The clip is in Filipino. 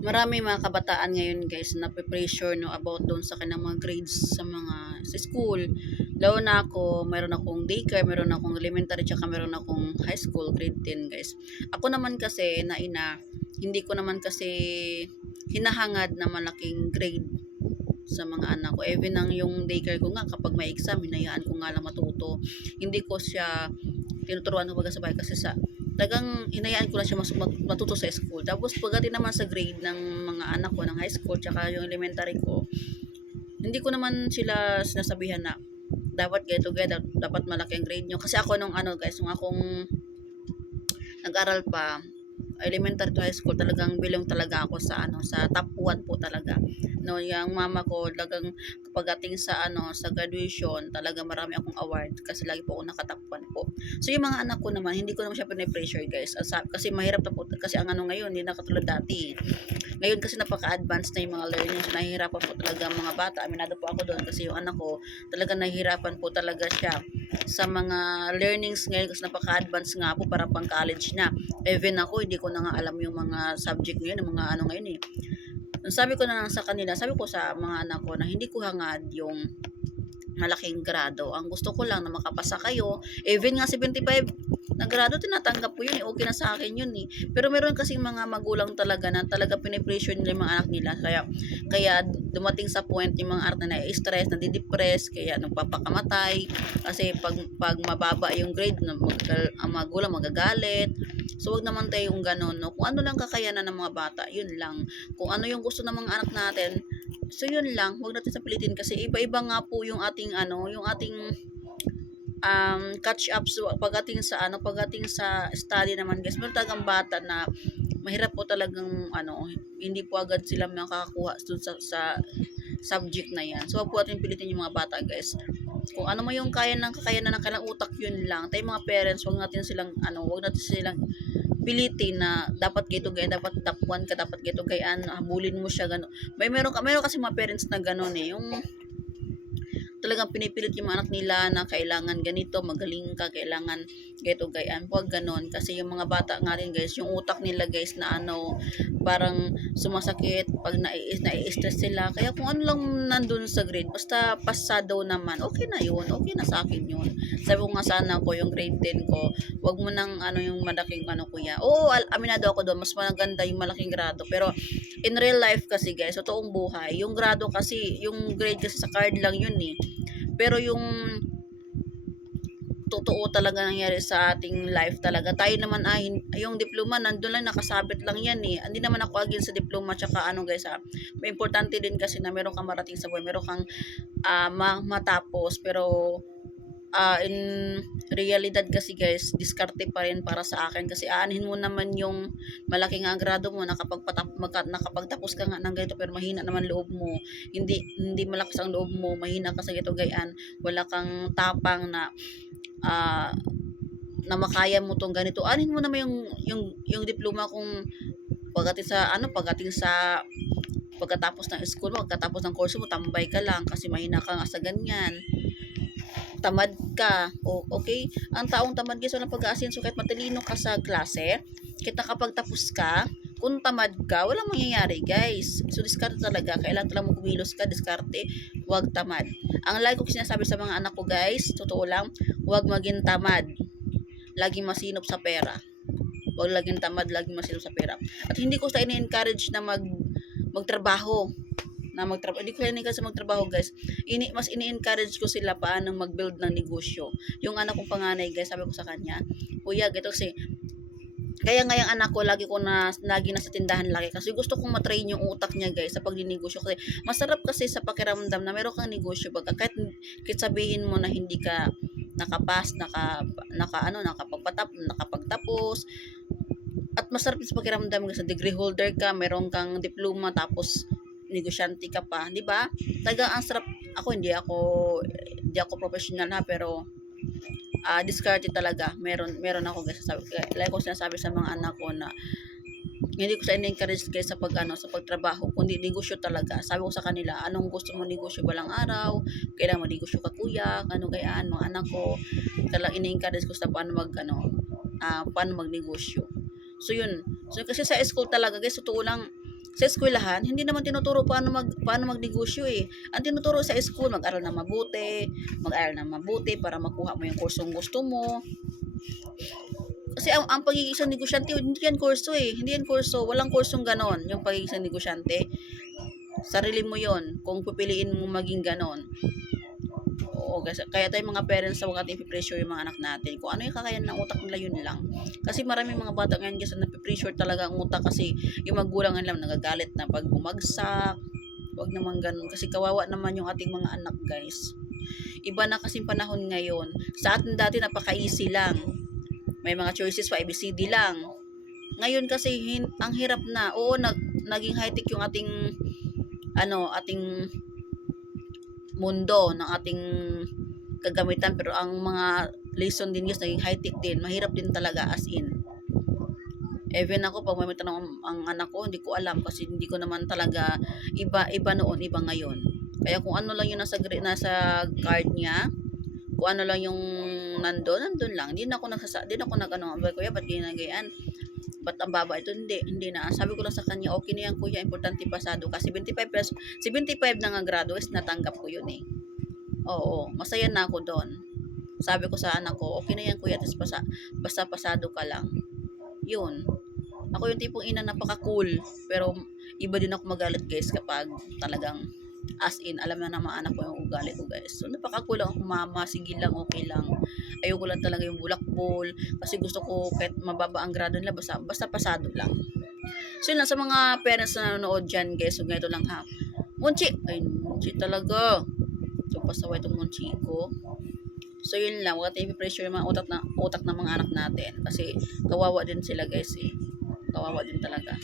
Marami mga kabataan ngayon guys na pressure no about doon sa kanilang mga grades sa school. Lalo na ako, meron akong daycare, meron akong elementary, tsaka meron akong high school, grade 10 guys. Ako naman kasi na ina, hindi ko naman kasi hinahangad na malaking grade sa mga anak ko. Even ang yung daycare ko nga, kapag may exam, hinayaan ko nga lang matuto. Hindi ko siya tinuturuan ko baga sa bahay kasi talagang hinayaan ko lang siya matuto sa school. Tapos pagdating naman sa grade ng mga anak ko ng high school tsaka yung elementary ko, hindi ko naman sila sinasabihan na dapat ganito ganito, dapat malaki ang grade nyo. Kasi ako nung ano guys, nung akong nag-aral pa, elementary to high school, talagang bilong talaga ako sa ano, sa top 1 po talaga. No, yung mama ko talagang pagdating sa ano, sa graduation, talaga marami akong award kasi lagi po ako naka-top 1 po. So yung mga anak ko naman, hindi ko naman siya pine-pressure guys. Kasi mahirap na po kasi ang ano ngayon, hindi na katulad dati. Ngayon kasi napaka-advanced na yung mga learning. So nahihirapan po talaga ang mga bata. Aminado po ako doon kasi yung anak ko, talaga nahihirapan po talaga siya sa mga learnings ngayon kasi napaka-advanced nga po para pang college na. Even ako, hindi ko na nga alam yung mga subject ngayon, yung mga ano ngayon eh. Sabi ko na lang sa kanila, sabi ko sa mga anak ko na hindi ko hangad yung malaking grado. Ang gusto ko lang na makapasa kayo. Even nga 75 na grado, tinatanggap ko yun eh. Okay na sa akin yun eh. Pero meron kasing mga magulang talaga na talaga pinipressure nila yung mga anak nila. Kaya dumating sa point yung mga anak na na-stress, nadidepress, kaya nagpapakamatay. Kasi pag mababa yung grade, ang magulang magagalit. So, wag naman tayo yung ganun. No? Kung ano lang kakayanan ng mga bata, yun lang. Kung ano yung gusto ng mga anak natin, so yun lang, huwag natin sapilitin kasi iba-iba nga po yung ating ano, yung ating catch up so pagdating sa study naman guys. Meron talagang bata na mahirap po talagang ano, hindi po agad sila makakakuha sa subject na yan. So wag po natin pilitin yung mga bata guys. Kung ano mo yung kakayanan ng kanilang utak, yun lang. Tayo mga parents, wag natin silang pilitin na dapat ganito ganyan, dapat top 1 ka, dapat ganito ganyan, habulin mo siya gano'n. Meron kasi mga parents na gano'n eh, yung talagang pinipilit yung mga anak nila na kailangan ganito, magaling ka, kailangan ganito gayan. Huwag ganon. Kasi yung mga bata nga rin guys, yung utak nila guys na ano, parang sumasakit pag nai-stress sila. Kaya kung ano lang nandun sa grade, basta pasado naman, okay na yun. Okay na sa akin yun. Sabi ko nga sana ko, yung grade 10 ko, wag mo nang ano yung malaking ano kuya. Oo, aminado ako doon, mas maganda yung malaking grado. Pero in real life kasi guys, sa toong buhay, yung grado kasi, yung grade kasi sa card lang yun eh. Pero yung totoo talaga nangyari sa ating life talaga. Tayo naman yung diploma nandun lang nakasabit lang yan eh. Hindi naman ako against sa diploma tsaka ano guys ha. May importante din kasi na meron kang marating sa buhay, meron kang matapos pero in realidad kasi guys, diskarte pa rin para sa akin kasi aanhin mo naman yung malaking ang grado mo nakapagtapos ka nga ng ganito pero mahina naman loob mo, hindi malakas ang loob mo, mahina ka sa ganito gayaan, wala kang tapang ah, na makaya mo tong ganito, aanhin mo naman yung diploma kung pagkatapos ng school mo, pagkatapos ng course mo, tambay ka lang kasi mahina ka nga sa ganyan, tamad ka, o okay, ang taong tamad guys walang pag-aasenso kahit matalino ka sa klase, kahit nakapagtapos ka, kung tamad ka, walang mangyayari guys. So diskarte talaga, kailangan talaga mo kumilos ka, diskarte, huwag tamad. Ang lagi ko sinasabi sa mga anak ko guys, totoo lang, huwag maging tamad, laging masinop sa pera. Huwag laging tamad, laging masinop sa pera. At hindi ko sa ini-encourage na magtrabaho hindi ko yan kasi magtrabaho guys. Mas ini-encourage ko sila paano mag-build ng negosyo. Yung anak kong panganay guys, sabi ko sa kanya, kuya, gito kasi, kaya nga yung anak ko, lagi nasa tindahan lagi. Kasi gusto kong matrain yung utak niya guys sa pagninegosyo. Kasi masarap kasi sa pakiramdam na meron kang negosyo baga. Kahit sabihin mo na hindi ka nakapagtapos. At masarap sa pakiramdam kasi degree holder ka, meron kang diploma, tapos negosyante ka pa, di ba? Talaga ang sarap. Hindi ako professional ha, pero discarded talaga. Meron ako guys, like ko sinasabi sa mga anak ko na hindi ko sa encourage guys sa sa pagtrabaho, kundi negosyo talaga. Sabi ko sa kanila, anong gusto mo negosyo balang araw? Kailangan mo negosyo ka kuya, ano gayaan mga anak ko. Talagang ini-encourage ko sa paano magnegosyo. So yun. So kasi sa school talaga guys, totoo lang, Sa eskwelahan, hindi naman tinuturo paano magnegosyo eh. Ang tinuturo sa school, mag-aral ng mabuti para makuha mo yung kursong gusto mo. Kasi ang pagiging isang negosyante, hindi yan kurso eh. Hindi yan kurso. Walang kursong ganon, yung pagiging isang negosyante. Sarili mo yon kung pipiliin mo maging ganon. Oo, kaya tayong mga parents sa wakati ipipressure yung mga anak natin. Kung ano yung kakayahan ng utak nila, yun lang. Kasi maraming mga bata ngayon guys na napipressure talaga ang utak kasi yung magulang nila nagagalit na pag bumagsak. Huwag naman ganun. Kasi kawawa naman yung ating mga anak guys. Iba na kasing panahon ngayon. Sa atin dati napaka-easy lang. May mga choices pa, ABCD lang. Ngayon kasi ang hirap na. Oo, naging high-tech yung ating mundo ng ating kagamitan, pero ang mga lesson din guys naging high-tech din. Mahirap din talaga as in. Even ako pag may tanong ang anak ko, hindi ko alam kasi hindi ko naman talaga iba noon, iba ngayon. Kaya kung ano lang yung nasa card niya, kung ano lang yung nandun lang. Hindi na ako nag-ano, kuya, ba't ginagayan? Ba't ang baba ito? Hindi na. Sabi ko lang sa kanya, okay na yan kuya, importante pasado. Kasi 75 na nga grado is natanggap ko yun eh. Oo, masaya na ako doon. Sabi ko sa anak ko, okay na yan kuya, basta pasado ka lang. Yun. Ako yung tipong ina napaka-cool, pero iba din ako magalit guys kapag talagang as in, alam na ng mga anak ko yung ugali ko guys. So, napaka-cool lang ako mama, sige lang, okay lang. Ayoko lang talaga yung bulakbol, kasi gusto ko kahit mababa ang grado nila, basta pasado lang. So, yun lang sa mga parents na nanonood dyan guys, so ganito lang ha. Munchi! Ay, munchi talaga. So, pasaway itong munchi ko. So, yun lang. Huwag natin i-pressure yung mga utak ng mga anak natin. Kasi, kawawa din sila guys eh. Kawawa din talaga.